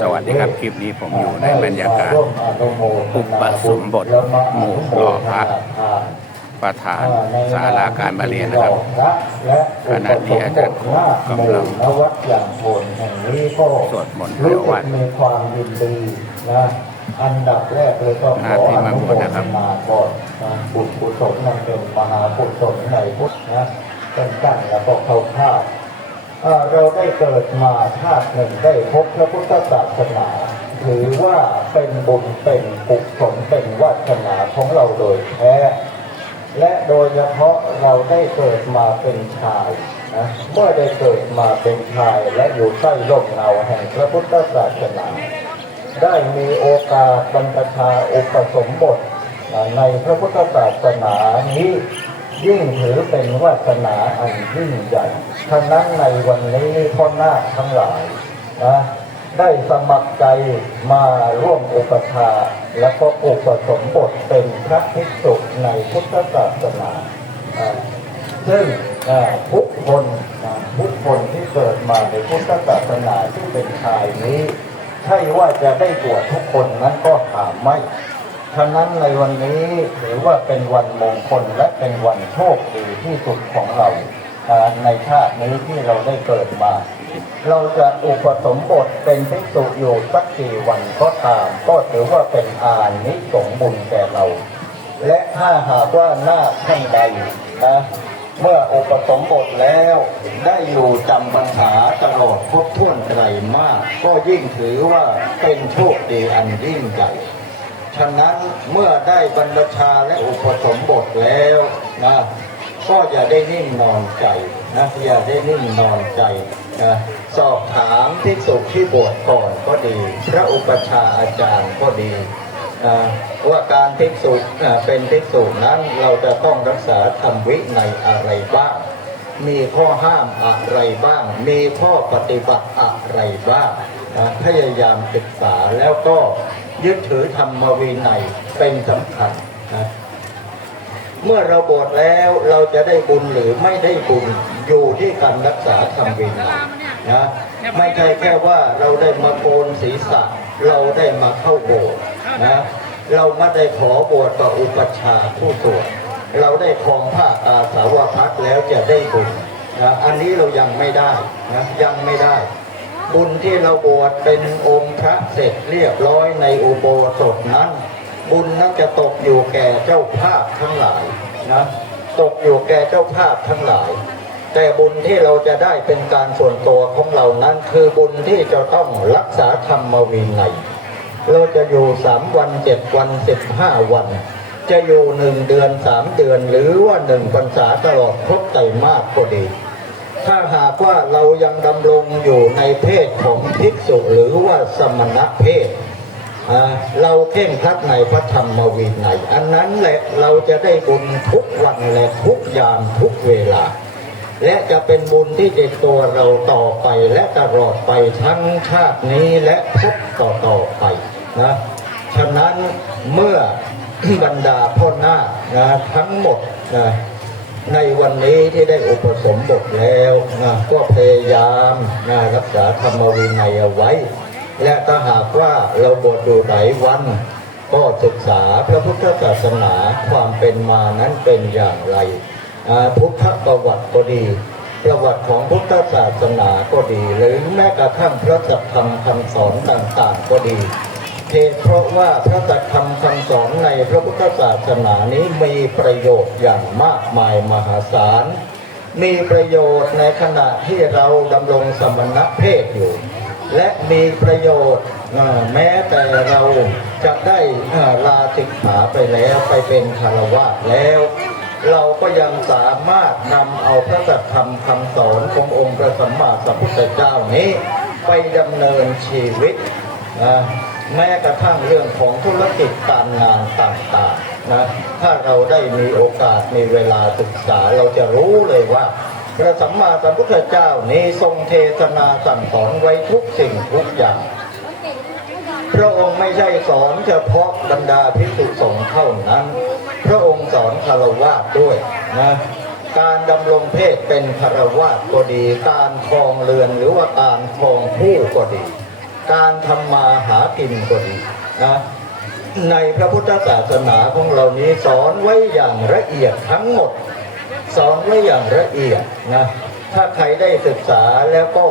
สวัสดีครับคลิปนี้ผมอยู่ในบรรยากาศอุปสมบทหมู่หล่อพระประธานศาลาการประเรียนนะครับขณะนี้อาจารย์คงกำลังนวัดย่างโหนแห่งนี้ก็สวดมนต์เดี๋ยววัดกมีความยินดีนะอันดับแรกเลยก็ขออนุโมทนะครับาก่อนบุญกุศลนั้นเป็นมหาบุญศลในพุทธนะเป็นตั้งแล้วก็เข้าคา เราได้เกิดมาชาติหนึ่งได้พบพระพุทธศาสนา ถือว่าเป็นบุญเป็นกุศลเป็นวาสนาของเราโดยแท้ และโดยเฉพาะเราได้เกิดมาเป็นชายนะเมื่อได้เกิดมาเป็นชายและอยู่ใต้ร่มเงาแห่งพระพุทธศาสนา ได้มีโอกาสบรรพชาอุปสมบทในพระพุทธศาสนานี้ ยิ่งถือเป็นวาสนาอันยิ่งใหญ่ฉะนั้นในวันนี้พ่อนาทั้งหลายนะได้สมัครใจมาร่วมอุปชาย์และก็อุปสมบทเป็นพระภิกษุในพุทธศาสนาซึ่งทุกคนทุกคนที่เกิดมาในพุทธศาสนาที่เป็นชายนี้ ใช่ว่าจะได้บวชทุกคนนั้นก็ถาไม่ ฉะนั้นในวันนี้ถือว่าเป็นวันมงคลและเป็นวันโชคดีที่สุดของเราในชาตินี้ที่เราได้เกิดมา เราจะอุปสมบทเป็นภิกษุอยู่สักกี่วันก็ตาม ก็ถือว่าเป็นอานิสงบุญแก่เรา และถ้าหากว่าหน้าท่านใดนะเมื่ออุปสมบทแล้วได้อยู่จำพรรษาตลอดครบถ้วนไตรมาสก็ยิ่งถือว่าเป็นโชคดีอันยิ่งใหญ่ ฉะนั้นเมื่อได้บรรชาและอุปสมบทแล้วนะก็อย่าได้นิ่งนอนใจนะอย่าได้นิ่งนอนใจนะสอบถามที่สุขที่บวชก่อนก็ดี พระอุปชาอาจารย์ก็ดีนะว่าการภิกษุอ่าเป็นภิกษุนั้นเราจะต้องรักษาธรรมวิในอะไรบ้าง มีข้อห้ามอะไรบ้าง มีข้อปฏิบัติอะไรบ้างนะพยายามศึกษาแล้วก็ ยึดถือธรรมวินัยเป็นสำคัญนะเมื่อเราบวชแล้วเราจะได้บุญหรือไม่ได้บุญอยู่ที่การรักษาธรรมวินัยนะไม่ใช่แค่ว่าเราได้มาโกนศีรษะ เราได้มาเข้าโบสถ์นะเราไม่ได้ขอบวชกับอุปชาผู้สวดเราได้ครองผ้าตาสาวพัดแล้วจะได้บุญนะอันนี้เรายังไม่ได้นะยังไม่ได้ บุญที่เราบวชเป็นองค์พระเสร็จเรียบร้อยในอุโบสถนั้น บุญนั้นจะตกอยู่แก่เจ้าภาพทั้งหลายนะตกอยู่แก่เจ้าภาพทั้งหลาย แต่บุญที่เราจะได้เป็นการส่วนตัวของเรานั้น คือบุญที่จะต้องรักษาธรรมวินัยเราจะอยู่สามวันเจ็ดวันสิบห้าวัน จะอยู่หนึ่งเดือนสามเดือนหรือว่าหนึ่งพรรษาตลอดครบไตรมาสก็ดี ถ้าหากว่าเรายังดำรงอยู่ในเพศของภิกษุหรือว่าสมณะเพศ เราเข่งครัดในพระธรรมวินัยอันนั้นแหละเราจะได้บุญทุกวันและทุกยามทุกเวลา และจะเป็นบุญที่ติดตัวเราต่อไปและตลอดไปทั้งชาตินี้และพบต่อต่อไปนะฉะนั้นเมื่อบรรดาพ่อหน้านะทั้งหมดนะในวันนี้ที่ได้อุปสมบท นะก็พยายามนะรักษาธรรมวินัยเอาไว้ และถ้าหากว่าเราบวชอยู่หลายวัน ก็ศึกษาพระพุทธศาสนาความเป็นมานั้นเป็นอย่างไรพุทธประวัติก็ดีประวัติของพุทธศาสนาก็ดี หรือแม้กระทั่งพระสัทธรรมคำสอนต่างๆก็ดีเหตุเพราะว่าพระสัทธรรมคำสอนในพระพุทธศาสนานี้มีประโยชน์อย่างมากมายมหาศาล มีประโยชน์ในขณะที่เราดำรงสมณเพศอยู่ และมีประโยชน์แม้แต่เราจะได้ลาสิกขาไปแล้วไปเป็นคารวะแล้ว เราก็ยังสามารถนำเอาพระสัทธรรมคำสอนขององค์พระสัมมาสัมพุทธเจ้านี้ ไปดำเนินชีวิตแม้กระทั่งเรื่องของธุรกิจการงานต่างๆ นะถ้าเราได้มีโอกาสมีเวลาศึกษาเราจะรู้เลยว่า พระสัมมาสัมพุทธเจ้านี้ทรงเทศนาสั่งสอนไว้ทุกสิ่งทุกอย่าง พระองค์ไม่ใช่สอนเฉพาะบรรดาภิกษุสงฆ์เท่านั้น พระองค์สอนคารวะด้วยนะการดำรงเพศเป็นคารวาสก็ดี การครองเรือนหรือว่าการครองผู้ก็ดี การทำมาหากินก็ดีนะ ในพระพุทธศาสนาของเรานี้สอนไว้อย่างละเอียดทั้งหมด สอนไว้อย่างละเอียดนะถ้าใครได้ศึกษาแล้วก็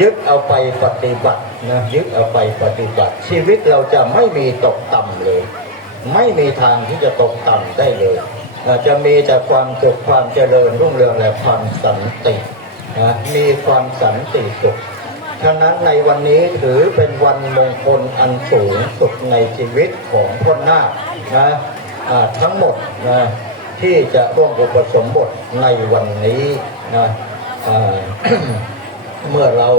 ยึดเอาไปปฏิบัตินะยึดเอาไปปฏิบัติ ชีวิตเราจะไม่มีตกต่ำเลย ไม่มีทางที่จะตกต่ำได้เลยนะจะมีแต่ความสุขความเจริญรุ่งเรืองและความสันตินะมีความสันติสุข ฉะนั้นในวันนี้ถือเป็นวันมงคลอันสูงสุดในชีวิตของพ่อนาคนะทั้งหมดนะที่จะร่วมอุปสมบทในวันนี้นะเมื่อเรา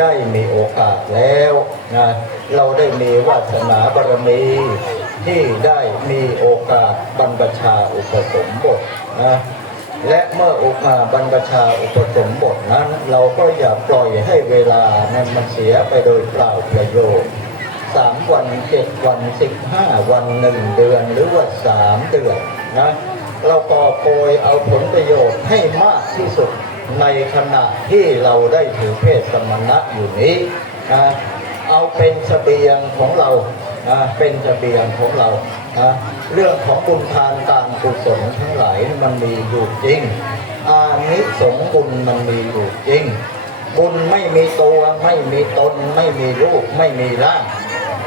ได้มีโอกาสแล้วนะเราได้มีวาสนาบารมีที่ได้มีโอกาสบรรพชาอุปสมบทนะ และเมื่ออุปาบรรพชาอุปสมบทนั้น เราก็อย่าปล่อยให้เวลานั้นมันเสียไปโดยเปล่าประโยชน์สามวันเจ็ดวันสิบห้าวันหนึ่งเดือนหรือว่าสามเดือนนะเราก็โกยเอาผลประโยชน์ให้มากที่สุดในขณะที่เราได้ถือเพศสมณะอยู่นี้นะเอาเป็นเสบียงของเรานะเป็นเสบียงของเรา นะเรื่องของบุญทานการกุศลทั้งหลายมันมีอยู่จริง อานิสงส์บุญมันมีอยู่จริง บุญไม่มีตัวไม่มีตน ไม่มีรูปไม่มีร่าง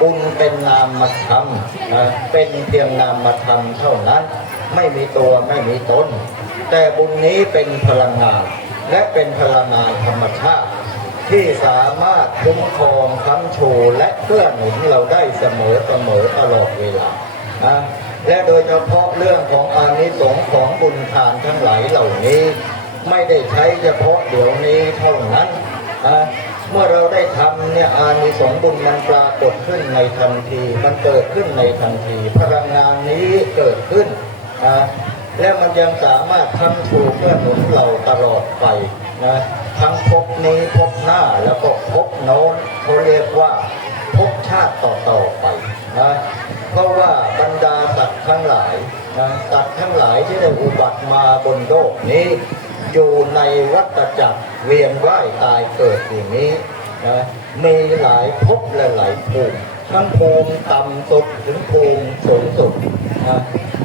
บุญเป็นนามธรรมนะเป็นเพียงนามธรรมเท่านั้น ไม่มีตัวไม่มีตน แต่บุญนี้เป็นพลังงาน และเป็นพลังงานธรรมชาติ ที่สามารถคุ้มครองค้ำชูและเพื่อหนุนเราได้เสมอเสมอตลอดเวลา นะและโดยเฉพาะเรื่องของอานิสงส์ของบุญทานทั้งหลายเหล่านี้ ไม่ได้ใช้เฉพาะเดี๋ยวนี้เท่านั้นนะเมื่อเราได้ทำเนี่ยอานิสงส์บุญมันปรากฏขึ้นในทันที มันเกิดขึ้นในทันที พลังงานนี้เกิดขึ้นนะและมันยังสามารถทำถูกเพื่อหนุนเราตลอดไปนะทั้งภพนี้ภพหน้าแล้วก็ภพโน้นเขาเรียกว่าภพชาติต่อๆไปนะ เพราะว่าบรรดาสัตว์ทั้งหลายนะสัตว์ทั้งหลายที่ได้อุบัติมาบนโลกนี้อยู่ในวัฏจักรเวียนว่ายตายเกิดอย่างนี้นะมีหลายภพและหลายภูมิทั้งภูมิต่ำสุดถึงภูมิสูงสุดนะ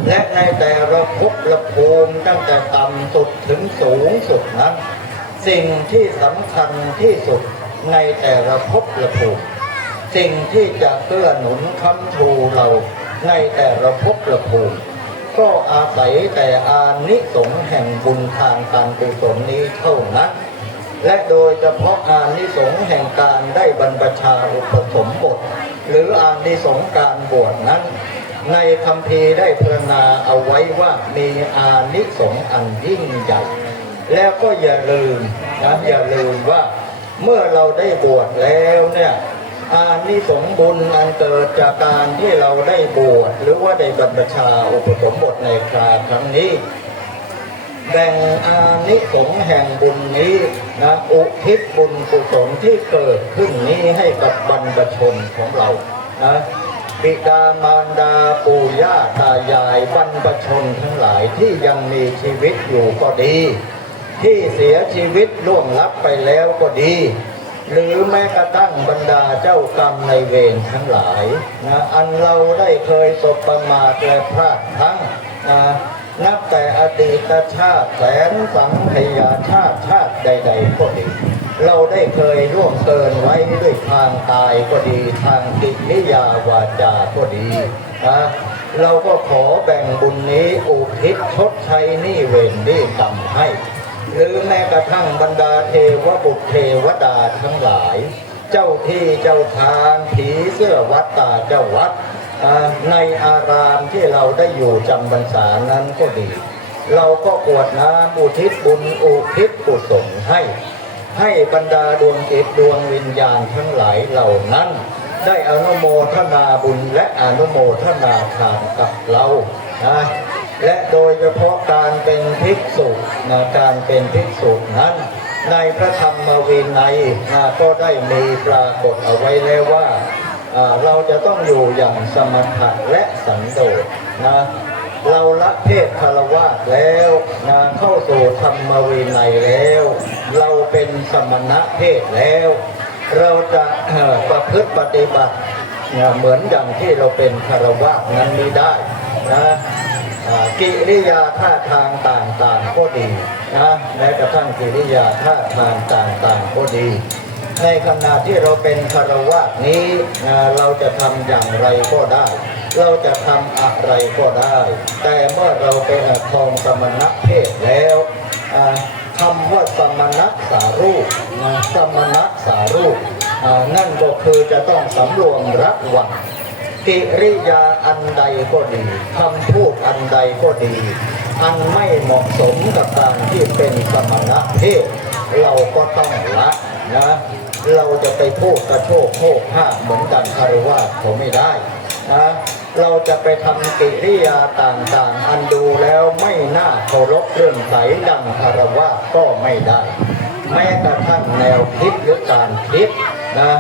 และในแต่ละภพละภูมิตั้งแต่ต่ำสุดถึงสูงสุดนั้นสิ่งที่สำคัญที่สุดในแต่ละภพละภูมิ สิ่งที่จะเกื้อหนุนค้ำชูเราในแต่ละภพละภูมิก็อาศัยแต่อานิสงส์แห่งบุญทางการกุศลนี้เท่านั้น และโดยเฉพาะอานิสงส์แห่งการได้บรรพชาอุปสมบท หรืออานิสงส์การบวชนั้น ในคำพีได้พรรณนาเอาไว้ว่ามีอานิสงส์อันยิ่งใหญ่ แล้วก็อย่าลืมนะอย่าลืมว่าเมื่อเราได้บวชแล้วเนี่ย อานิสงส์บุญอันเกิดจากการที่เราได้บวชหรือว่าได้บรรพชาอุปสมบทในคราครั้งนี้แบ่งอานิสงส์แห่งบุญนี้นะอุทิศบุญกุศลที่เกิดขึ้นนี้ให้กับบรรพชนของเรานะบิดามารดาปู่ย่าตายายบรรพชนทั้งหลายที่ยังมีชีวิตอยู่ก็ดี ที่เสียชีวิตล่วงลับไปแล้วก็ดี หรือแม้กระทั่งบรรดาเจ้ากรรมในเวรทั้งหลายนะอันเราได้เคยสบประมาทและพลาดพลั้งนะนับแต่อดีตชาติแสนสังขยาชาติชาติใด ๆ ก็ดี เราได้เคยร่วมเกินไว้ด้วยทางกายก็ดีทางกิริยาวาจาก็ดีนะเราก็ขอแบ่งบุญนี้อุทิศชดใช้นี้เวรนี้กรรมให้ หรือแม้กระทั่งบรรดาเทวบุตรเทวดาทั้งหลาย เจ้าที่เจ้าทางผีเสื้อวัดตาเจ้าวัดในอารามที่เราได้อยู่จำพรรษานั้นก็ดี เราก็กวดน้ำอุทิศบุญอุทิศกุศลให้ ให้บรรดาดวงจิตดวงวิญญาณทั้งหลายเหล่านั้น ได้อนุโมทนาบุญและอนุโมทนาทานกับเรานะ และโดยเฉพาะการเป็นภิกษุนะการเป็นภิกษุนั้น ในพระธรรมวินัยนะก็ได้มีปรากฏเอาไว้แล้วว่า เราจะต้องอยู่อย่างสมถะและสันโดษนะเราละเพศคารวะแล้วนะเข้าสู่ธรรมวินัยแล้ว เราเป็นสมณะเพศแล้ว เราจะประพฤติปฏิบัติเหมือนอย่างที่เราเป็นคารวะนั้นไม่ได้นะ กิริยาท่าทางต่างๆก็ดีนะแม้กระทั่งกิริยาท่าทางต่างๆก็ดี ในขณะที่เราเป็นคารวะนี้นะเราจะทำอย่างไรก็ได้ เราจะทำอะไรก็ได้ แต่เมื่อเราเป็นทองสมณะเพศแล้วคำว่าสมณะสารูปนะสมณะสารูปนั่นก็คือจะต้องสำรวมระวัง กิริยาอันใดก็ดีคำพูดอันใดก็ดี อันไม่เหมาะสมกับการที่เป็นสมณะเพศเราก็ต้องละนะ เราจะไปพูดกระโชกโคกห้าเหมือนกันคารวะเขาไม่ได้นะเราจะไปทำกิริยาต่างๆ อันดูแล้วไม่น่าเคารพเรื่องใสดังคารวะก็ไม่ได้ แม้กระทั่งแนวคิดหรือการคิดนะ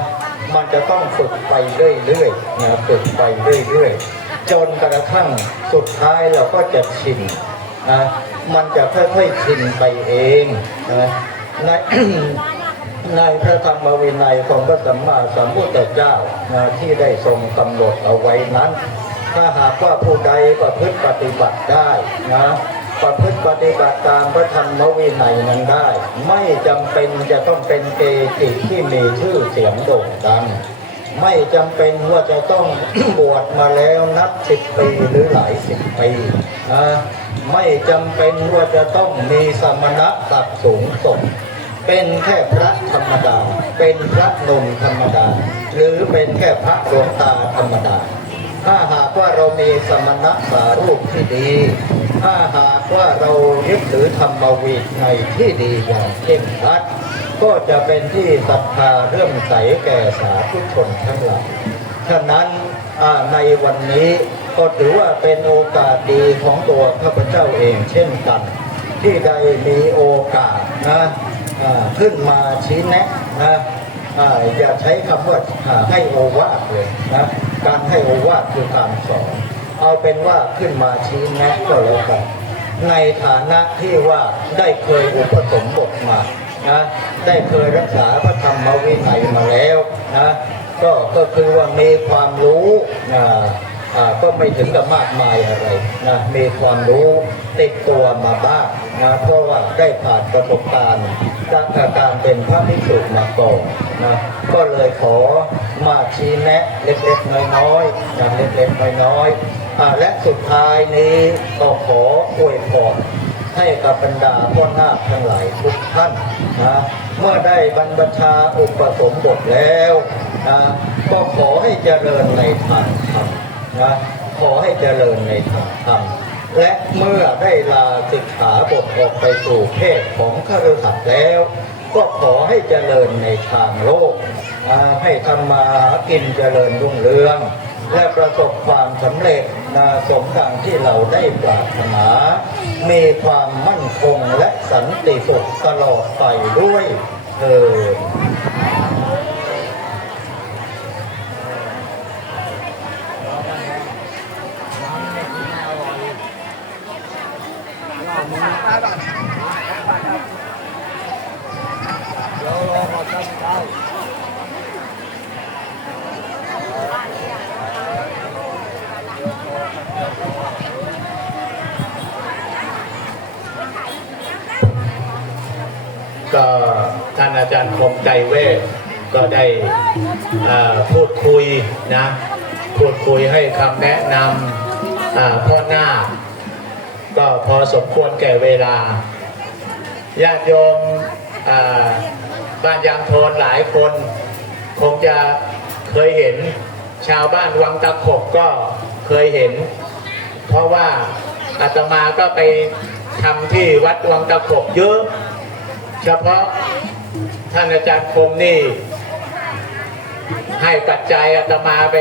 มันจะต้องฝึกไปเรื่อยๆนะฝึกไปเรื่อยๆ จนกระทั่งสุดท้ายเราก็จะชินนะมันจะค่อยๆชินไปเองนะในในพระธรรมวินัยของพระสัมมาสัมพุทธเจ้านะที่ได้ทรงกำหนดเอาไว้นั้น ถ้าหากว่าผู้ใดประพฤติปฏิบัติได้นะ ประพฤติปฏิบัติตามพระธรรมวินัยนั้นได้ ไม่จำเป็นจะต้องเป็นเกจิที่มีชื่อเสียงโด่งดังไม่จำเป็นว่าจะต้องบวชมาแล้วนับสิบปีหรือหลายสิบปีนะไม่จำเป็นว่าจะต้องมีสมณะศักดิ์สูงส่งเป็นแค่พระธรรมดา เป็นพระนุ่มธรรมดา หรือเป็นแค่พระหลวงตาธรรมดา ถ้าหากว่าเรามีสมณะสารูปที่ดี ถ้าหากว่าเรายึดถือธรรมวินัยที่ดีอย่างเคร่งครัดก็จะเป็นที่ศรัทธาเรื่อมใสแก่สาธุชนทั้งหลายฉะนั้นในวันนี้ก็ถือว่าเป็นโอกาสดีของตัวข้าพเจ้าเองเช่นกัน ที่ได้มีโอกาสนะขึ้นมาชี้แนะนะอย่าใช้คำว่าให้โอวาทเลยนะการให้โอวาทคือการสอน เอาเป็นว่าขึ้นมาชี้แนะก็แล้วกัน ในฐานะที่ว่าได้เคยอุปสมบทมานะได้เคยรักษาพระธรรมวินัยมาแล้วนะก็ก็คือว่ามีความรู้นะอ่าก็ไม่ถึงกับมากมายอะไรนะมีความรู้ติดตัวมาบ้างนะเพราะว่าได้ผ่านประสบการณ์จากการเป็นพระภิกษุมาก่อนนะก็เลยขอมาชี้แนะเล็กๆน้อยๆนะเล็กๆน้อยๆ และสุดท้ายนี้ก็ขออวยพรให้กับบรรดาพ่อนาคทั้งหลายทุกท่านนะเมื่อได้บรรพชาอุปสมบทแล้วนะก็ขอให้เจริญในทางธรรมนะขอให้เจริญในทางธรรมและเมื่อได้ลาสิกขาบทออกไปสู่เพศของข้าราชการแล้ว ก็ขอให้เจริญในทางโลกอ่าให้ทำมาหากินเจริญรุ่งเรือง และประสบความสำเร็จ นาสมดังที่เราได้ปรารถนา มีความมั่นคงและสันติสุขตลอดไปด้วยเถิด ก็ท่านอาจารย์คมใจเวทก็ได้พูดคุยนะ พูดคุยให้คำแนะนำพ่อหน้า ก็พอสมควรแก่เวลาญาติโยมบ้านยางโทนหลายคน คงจะเคยเห็นชาวบ้านวังตะขบก็เคยเห็น เพราะว่าอาตมาก็ไปทำที่วัดวังตะขบเยอะ เฉพาะท่านอาจารย์คมนี่ ให้ปัจจัยอาตมาไป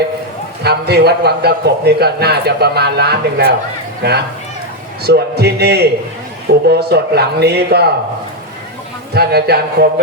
ทำที่วัดวังตะขบนี่ก็น่าจะประมาณล้านหนึ่งแล้วนะ ส่วนที่นี่อุโบสถหลังนี้ก็ท่านอาจารย์คมก็